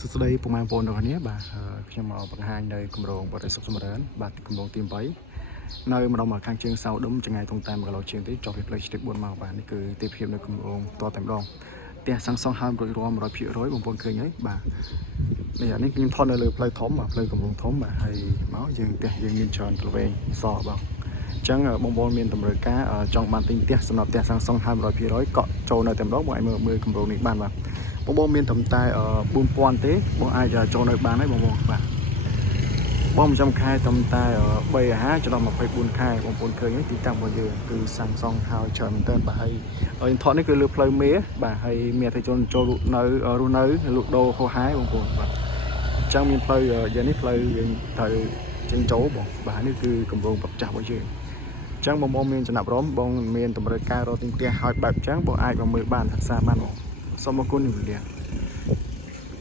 ស្ដីពុកម៉ែបងប្អូនទាំងគ្នាបាទខ្ញុំមកបង្ហាញនៅគម្រោងបរិសុខសម្រើនបាទគម្រោងទី8នៅម្ដុំខាងជើងសៅដុំចង្ងាយត្រង់តែ1គីឡូជាងទេចុះពីផ្លូវឆ្លៀត4ម៉ោងបាទនេះគឺទីភាពនៅគម្រោងតតែម្ដងផ្ទះសាំងសង់ហើយរួចរាល់ 100% បងប្អូនឃើញហើយបាទនេះខ្ញុំថតនៅលើផ្លូវធំបាទផ្លូវគម្រោងធំបាទហើយមកយើងផ្ទះយើងមានច្រើនប្រវែងសបាទអញ្ចឹងបងប្អូនមានតម្រូវការចង់បានទិញផ្ទះសម្រាប់ផ្ទះសាំងសង់ហើយ 100% កក់ចូលនៅតែម្ដងបងអាចមើលគម្រោងនេះបានបាទបងប្អូនមានត្រឹមតែ4000ទេបងអាចចូលនៅបានហើយបងប្អូនបាទបងប្រចាំខែត្រឹមតែ3.5 ចន្លោះ24 ខែបងប្អូនឃើញទីតាំងរបស់យើងគឺសាំងសង់ហើយច្រើនមែនទែនបាទហើយថតនេះគឺលើផ្លូវមេបាទហើយមានអតិថិជនចូលរស់នៅលក់ដូរហោហាយបងប្អូនបាទអញ្ចឹងមានផ្លូវយ៉ាងនេះផ្លូវយើងត្រូវចេញចូលបងបាទនេះគឺគម្រោងប្រចាំរបស់យើងអញ្ចឹងបងមានចំណាប់អារម្មណ៍បងមានតម្រូវការរកទិញផ្ទះហើយបែបអញ្ចឹងបងអាចមកមើលបានសិក្សាបានបងសូមអរគុណជំរាបលា